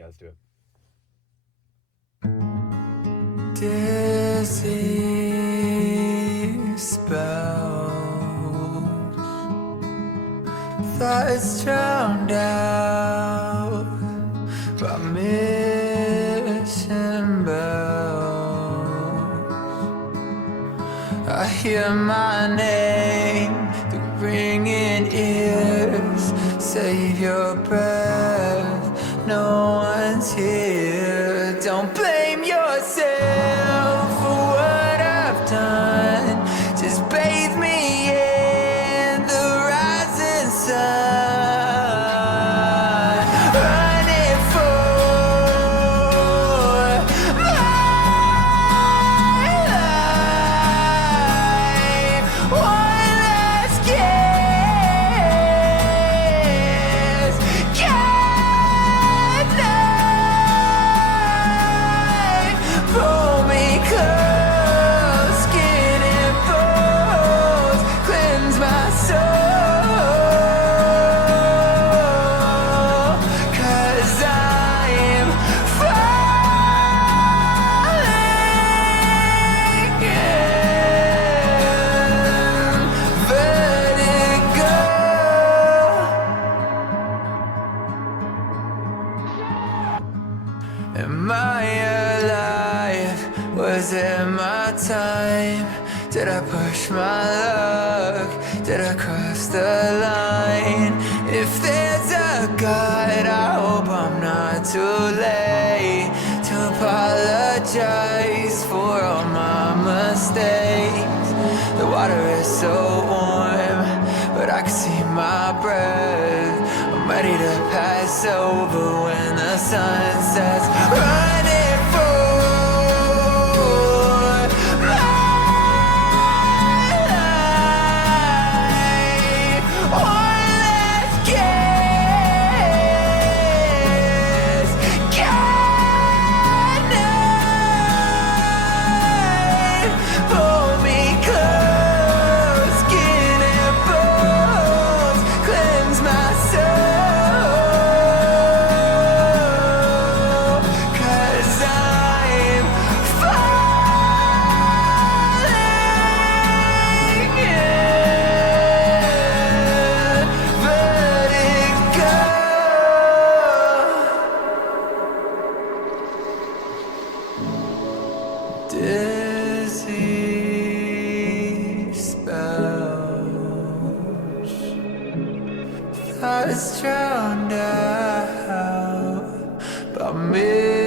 Yeah, let's do it. Dizzy spells, thoughts drowned out by missing bells. I hear my name through ringing ears. Save your breath, no one's here. Don't blame yourself for what I've done. Just bathe me in the rising sun. Running for my life. One last kiss. God night. Pull me close, skin and bones. Cleanse my soul. 'Cause I'm falling in vertigo. Am I alive? Was it my time? Did I push my luck? Did I cross the line? If there's a God, I hope I'm not too late to apologize for all my mistakes. The water is so warm, but I can see my breath. I'm ready to pass over when the sun sets. Running for my life. One last kiss. God night. Pull me close, skin and bones. Cleanse my soul. 'Cause I'm falling in vertigo. Dizzy spells, thoughts drowned out by me.